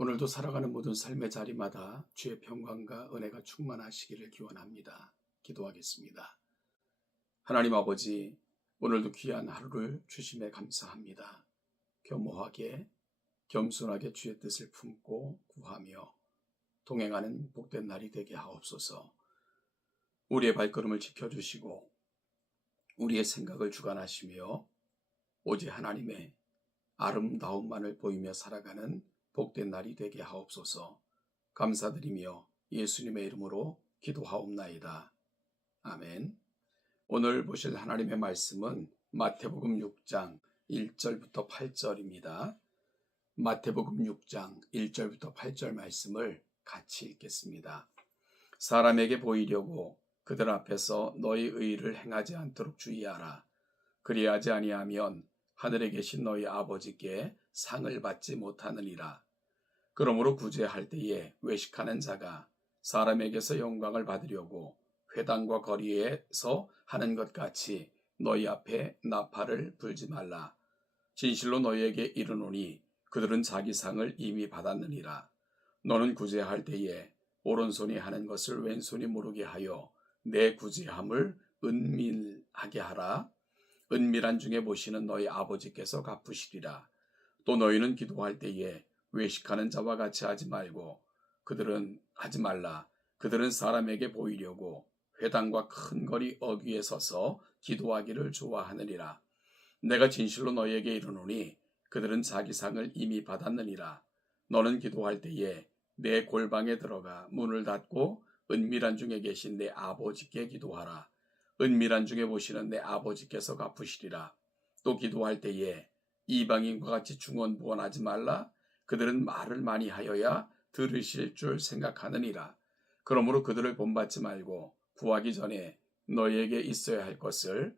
오늘도 살아가는 모든 삶의 자리마다 주의 평강과 은혜가 충만하시기를 기원합니다. 기도하겠습니다. 하나님 아버지, 오늘도 귀한 하루를 주심에 감사합니다. 겸허하게, 겸손하게 주의 뜻을 품고 구하며 동행하는 복된 날이 되게 하옵소서. 우리의 발걸음을 지켜주시고 우리의 생각을 주관하시며 오직 하나님의 아름다움만을 보이며 살아가는 복된 날이 되게 하옵소서. 감사드리며 예수님의 이름으로 기도하옵나이다. 아멘. 오늘 보실 하나님의 말씀은 마태복음 6장 1절부터 8절입니다. 마태복음 6장 1절부터 8절 말씀을 같이 읽겠습니다. 사람에게 보이려고 그들 앞에서 너희 의를 행하지 않도록 주의하라. 그리하지 아니하면 하늘에 계신 너희 아버지께 상을 받지 못하느니라. 그러므로 구제할 때에 외식하는 자가 사람에게서 영광을 받으려고 회당과 거리에서 하는 것 같이 너희 앞에 나팔을 불지 말라. 진실로 너희에게 이르노니 그들은 자기 상을 이미 받았느니라. 너는 구제할 때에 오른손이 하는 것을 왼손이 모르게 하여 내 구제함을 은밀하게 하라. 은밀한 중에 보시는 너희 아버지께서 갚으시리라. 또 너희는 기도할 때에 외식하는 자와 같이 하지 말고 그들은 하지 말라. 그들은 사람에게 보이려고 회당과 큰 거리 어귀에 서서 기도하기를 좋아하느니라. 내가 진실로 너희에게 이르노니 그들은 자기 상을 이미 받았느니라. 너는 기도할 때에 내 골방에 들어가 문을 닫고 은밀한 중에 계신 내 아버지께 기도하라. 은밀한 중에 보시는 내 아버지께서 갚으시리라. 또 기도할 때에 이방인과 같이 중언부언하지 말라. 그들은 말을 많이 하여야 들으실 줄 생각하느니라. 그러므로 그들을 본받지 말고 구하기 전에 너희에게 있어야 할 것을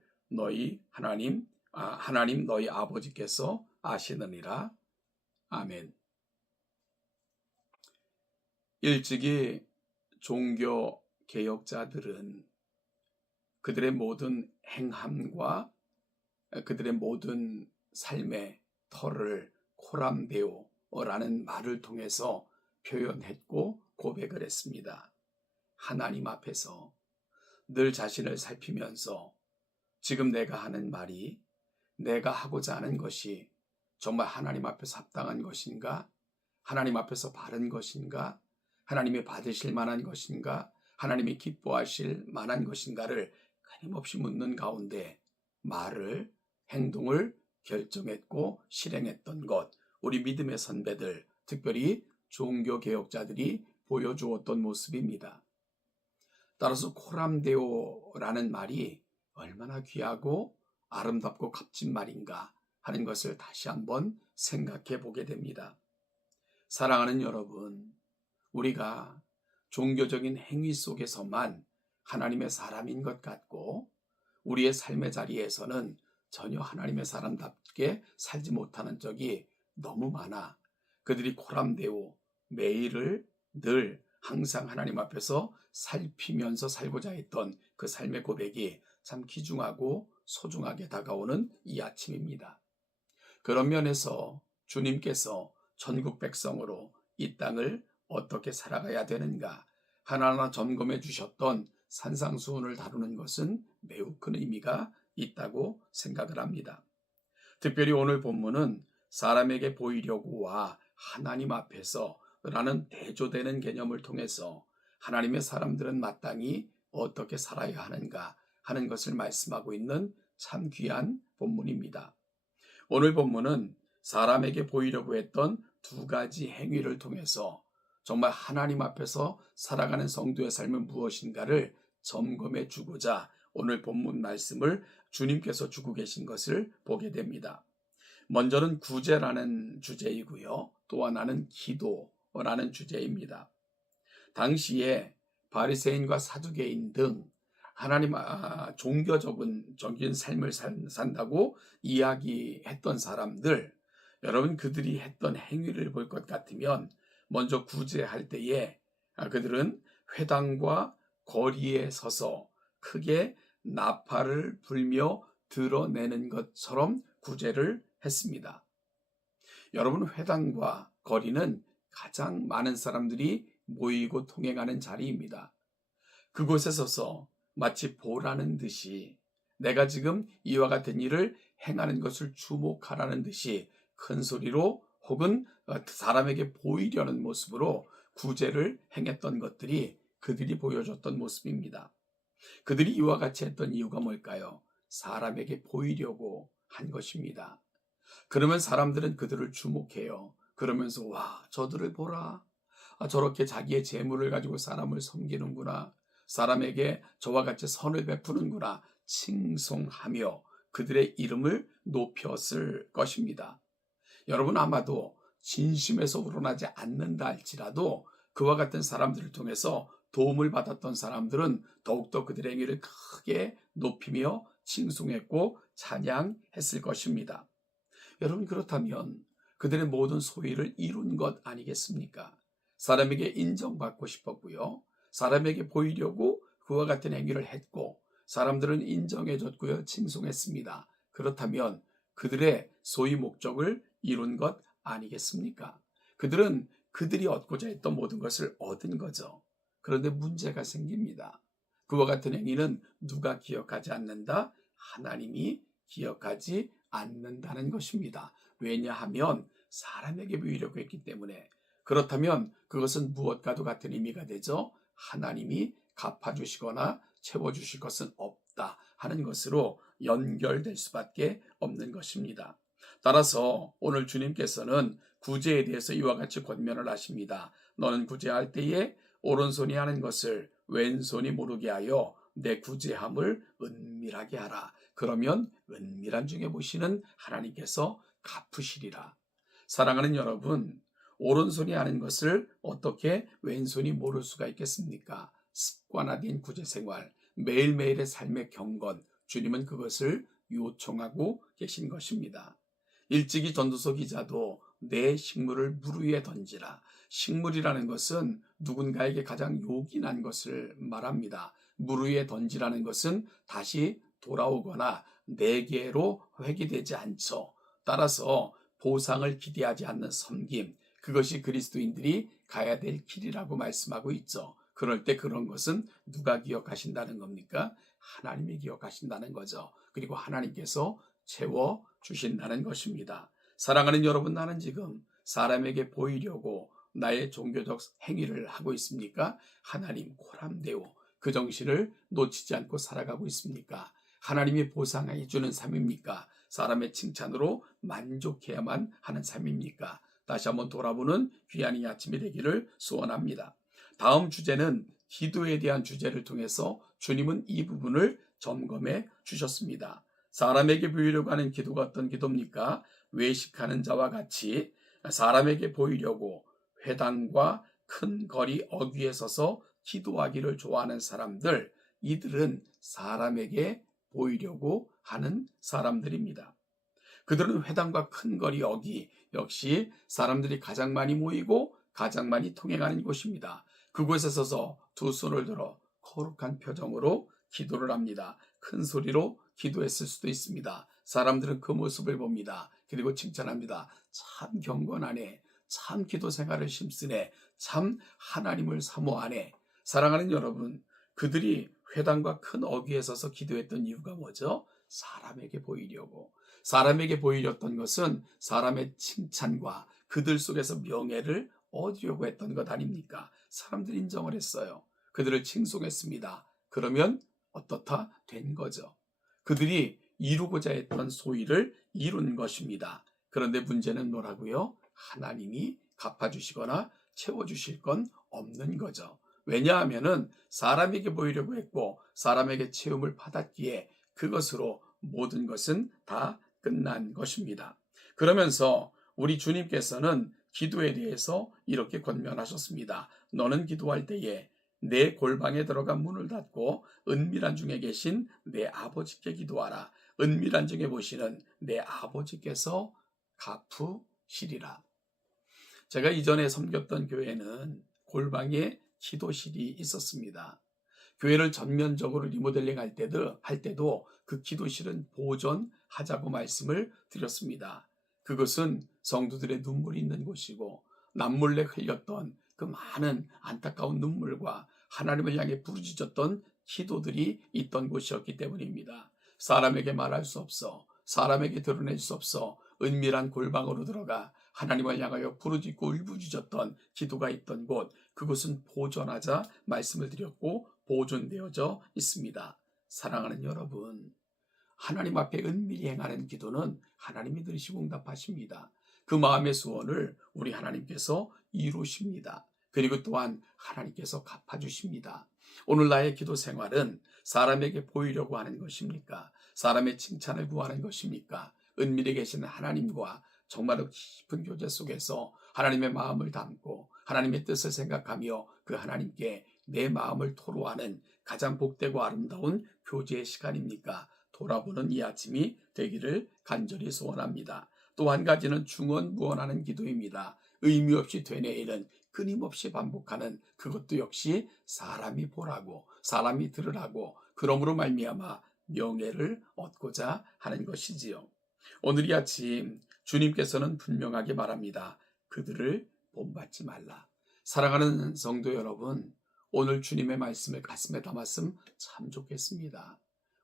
하나님 너희 아버지께서 아시느니라. 아멘. 일찍이 종교 개혁자들은 그들의 모든 행함과 그들의 모든 삶의 터를 코람데오라는 말을 통해서 표현했고 고백을 했습니다. 하나님 앞에서 늘 자신을 살피면서 지금 내가 하는 말이 내가 하고자 하는 것이 정말 하나님 앞에서 합당한 것인가? 하나님 앞에서 바른 것인가? 하나님이 받으실 만한 것인가? 하나님이 기뻐하실 만한 것인가를 끊임없이 묻는 가운데 말을, 행동을 결정했고 실행했던 것, 우리 믿음의 선배들, 특별히 종교개혁자들이 보여주었던 모습입니다. 따라서 코람데오라는 말이 얼마나 귀하고 아름답고 값진 말인가 하는 것을 다시 한번 생각해 보게 됩니다. 사랑하는 여러분, 우리가 종교적인 행위 속에서만 하나님의 사람인 것 같고 우리의 삶의 자리에서는 전혀 하나님의 사람답게 살지 못하는 적이 너무 많아. 그들이 코람데오, 매일을 늘 항상 하나님 앞에서 살피면서 살고자 했던 그 삶의 고백이 참 귀중하고 소중하게 다가오는 이 아침입니다. 그런 면에서 주님께서 천국 백성으로 이 땅을 어떻게 살아가야 되는가 하나하나 점검해 주셨던 산상수훈을 다루는 것은 매우 큰 의미가 있다고 생각을 합니다. 특별히 오늘 본문은 사람에게 보이려고와 하나님 앞에서 라는 대조되는 개념을 통해서 하나님의 사람들은 마땅히 어떻게 살아야 하는가 하는 것을 말씀하고 있는 참 귀한 본문입니다. 오늘 본문은 사람에게 보이려고 했던 두 가지 행위를 통해서 정말 하나님 앞에서 살아가는 성도의 삶은 무엇인가를 점검해 주고자 오늘 본문 말씀을 주님께서 주고 계신 것을 보게 됩니다. 먼저는 구제라는 주제이고요. 또 하나는 기도라는 주제입니다. 당시에 바리새인과 사두개인 등 하나님 종교적인 삶을 산다고 이야기했던 사람들, 여러분 그들이 했던 행위를 볼 것 같으면 먼저 구제할 때에 그들은 회당과 거리에 서서 크게 나팔을 불며 드러내는 것처럼 구제를 했습니다. 여러분 회당과 거리는 가장 많은 사람들이 모이고 통행하는 자리입니다. 그곳에 서서 마치 보라는 듯이 내가 지금 이와 같은 일을 행하는 것을 주목하라는 듯이 큰 소리로 혹은 사람에게 보이려는 모습으로 구제를 행했던 것들이 그들이 보여줬던 모습입니다. 그들이 이와 같이 했던 이유가 뭘까요? 사람에게 보이려고 한 것입니다. 그러면 사람들은 그들을 주목해요. 그러면서 와, 저들을 보라. 저렇게 자기의 재물을 가지고 사람을 섬기는구나. 사람에게 저와 같이 선을 베푸는구나. 칭송하며 그들의 이름을 높였을 것입니다. 여러분 아마도 진심에서 우러나지 않는다 할지라도 그와 같은 사람들을 통해서 도움을 받았던 사람들은 더욱더 그들의 행위를 크게 높이며 칭송했고 찬양했을 것입니다. 여러분 그렇다면 그들의 모든 소위를 이룬 것 아니겠습니까? 사람에게 인정받고 싶었고요. 사람에게 보이려고 그와 같은 행위를 했고 사람들은 인정해줬고요. 칭송했습니다. 그렇다면 그들의 소위 목적을 이룬 것 아니겠습니까? 그들은 그들이 얻고자 했던 모든 것을 얻은 거죠. 그런데 문제가 생깁니다. 그와 같은 행위는 누가 기억하지 않는다? 하나님이 기억하지 않는다는 것입니다. 왜냐하면 사람에게 보이려고 했기 때문에. 그렇다면 그것은 무엇과도 같은 의미가 되죠. 하나님이 갚아주시거나 채워주실 것은 없다 하는 것으로 연결될 수밖에 없는 것입니다. 따라서 오늘 주님께서는 구제에 대해서 이와 같이 권면을 하십니다. 너는 구제할 때에 오른손이 하는 것을 왼손이 모르게 하여 내 구제함을 은밀하게 하라. 그러면 은밀한 중에 보시는 하나님께서 갚으시리라. 사랑하는 여러분, 오른손이 하는 것을 어떻게 왼손이 모를 수가 있겠습니까? 습관화된 구제생활, 매일매일의 삶의 경건, 주님은 그것을 요청하고 계신 것입니다. 일찍이 전도서 기자도 내 식물을 물 위에 던지라. 식물이라는 것은 누군가에게 가장 요긴한 것을 말합니다. 물 위에 던지라는 것은 다시 돌아오거나 내게로 회귀되지 않죠. 따라서 보상을 기대하지 않는 섬김, 그것이 그리스도인들이 가야 될 길이라고 말씀하고 있죠. 그럴 때 그런 것은 누가 기억하신다는 겁니까? 하나님이 기억하신다는 거죠. 그리고 하나님께서 채워주신다는 것입니다. 사랑하는 여러분, 나는 지금 사람에게 보이려고 나의 종교적 행위를 하고 있습니까? 하나님 코람데오 그 정신을 놓치지 않고 살아가고 있습니까? 하나님이 보상해 주는 삶입니까? 사람의 칭찬으로 만족해야만 하는 삶입니까? 다시 한번 돌아보는 귀한 이 아침이 되기를 소원합니다. 다음 주제는 기도에 대한 주제를 통해서 주님은 이 부분을 점검해 주셨습니다. 사람에게 보이려고 하는 기도가 어떤 기도입니까? 외식하는 자와 같이 사람에게 보이려고 회당과 큰 거리 어귀에 서서 기도하기를 좋아하는 사람들, 이들은 사람에게 보이려고 하는 사람들입니다. 그들은 회당과 큰 거리 어귀, 역시 사람들이 가장 많이 모이고 가장 많이 통행하는 곳입니다. 그곳에 서서 두 손을 들어 거룩한 표정으로 기도를 합니다. 큰 소리로 기도했을 수도 있습니다. 사람들은 그 모습을 봅니다. 그리고 칭찬합니다. 참 경건하네. 참 기도 생활을 심쓰네. 참 하나님을 사모하네. 사랑하는 여러분, 그들이 회당과 큰 어귀에 서서 기도했던 이유가 뭐죠? 사람에게 보이려고. 사람에게 보이렸던 것은 사람의 칭찬과 그들 속에서 명예를 얻으려고 했던 것 아닙니까? 사람들이 인정을 했어요. 그들을 칭송했습니다. 그러면 어떻다? 된 거죠. 그들이 이루고자 했던 소위를 이룬 것입니다. 그런데 문제는 뭐라고요? 하나님이 갚아주시거나 채워주실 건 없는 거죠. 왜냐하면은 사람에게 보이려고 했고 사람에게 채움을 받았기에 그것으로 모든 것은 다 끝난 것입니다. 그러면서 우리 주님께서는 기도에 대해서 이렇게 권면하셨습니다. 너는 기도할 때에 내 골방에 들어가 문을 닫고 은밀한 중에 계신 내 아버지께 기도하라. 은밀한 중에 보시는 내 아버지께서 갚으시리라. 제가 이전에 섬겼던 교회는 골방에 기도실이 있었습니다. 교회를 전면적으로 리모델링 할 때도 그 기도실은 보존하자고 말씀을 드렸습니다. 그것은 성도들의 눈물이 있는 곳이고 남몰래 흘렸던 그 많은 안타까운 눈물과 하나님을 향해 부르짖었던 기도들이 있던 곳이었기 때문입니다. 사람에게 말할 수 없어, 사람에게 드러낼 수 없어 은밀한 골방으로 들어가 하나님을 향하여 부르짖고 울부짖었던 기도가 있던 곳, 그곳은 보존하자 말씀을 드렸고 보존되어져 있습니다. 사랑하는 여러분, 하나님 앞에 은밀히 행하는 기도는 하나님이 들으시고 응답하십니다. 그 마음의 소원을 우리 하나님께서 이루십니다. 그리고 또한 하나님께서 갚아주십니다. 오늘 나의 기도 생활은 사람에게 보이려고 하는 것입니까? 사람의 칭찬을 구하는 것입니까? 은밀히 계시는 하나님과 정말로 깊은 교제 속에서 하나님의 마음을 담고 하나님의 뜻을 생각하며 그 하나님께 내 마음을 토로하는 가장 복되고 아름다운 교제의 시간입니까? 돌아보는 이 아침이 되기를 간절히 소원합니다. 또 한 가지는 중언부언하는 기도입니다. 의미 없이 되뇌이는 끊임없이 반복하는 그것도 역시 사람이 보라고, 사람이 들으라고, 그러므로 말미암아 명예를 얻고자 하는 것이지요. 오늘 이 아침 주님께서는 분명하게 말합니다. 그들을 본받지 말라. 사랑하는 성도 여러분, 오늘 주님의 말씀을 가슴에 담았음 참 좋겠습니다.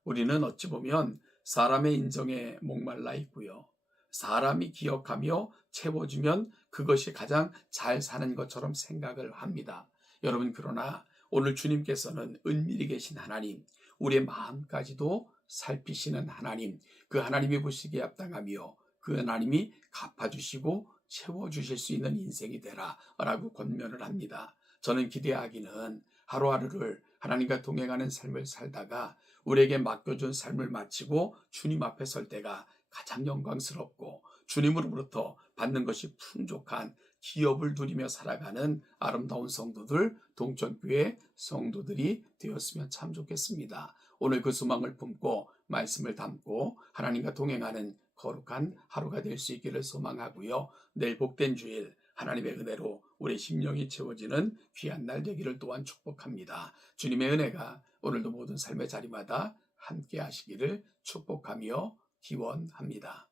우리는 어찌 보면 사람의 인정에 목말라 있고요. 사람이 기억하며 채워주면 그것이 가장 잘 사는 것처럼 생각을 합니다. 여러분, 그러나 오늘 주님께서는 은밀히 계신 하나님, 우리의 마음까지도 살피시는 하나님, 그 하나님이 보시기에 합당하며 그 하나님이 갚아주시고 채워주실 수 있는 인생이 되라 라고 권면을 합니다. 저는 기대하기는 하루하루를 하나님과 동행하는 삶을 살다가 우리에게 맡겨준 삶을 마치고 주님 앞에 설 때가 가장 영광스럽고 주님으로부터 받는 것이 풍족한 기업을 누리며 살아가는 아름다운 성도들, 동천교회 성도들이 되었으면 참 좋겠습니다. 오늘 그 소망을 품고 말씀을 담고 하나님과 동행하는 거룩한 하루가 될 수 있기를 소망하고요. 내일 복된 주일 하나님의 은혜로 우리 심령이 채워지는 귀한 날 되기를 또한 축복합니다. 주님의 은혜가 오늘도 모든 삶의 자리마다 함께 하시기를 축복하며 기원합니다.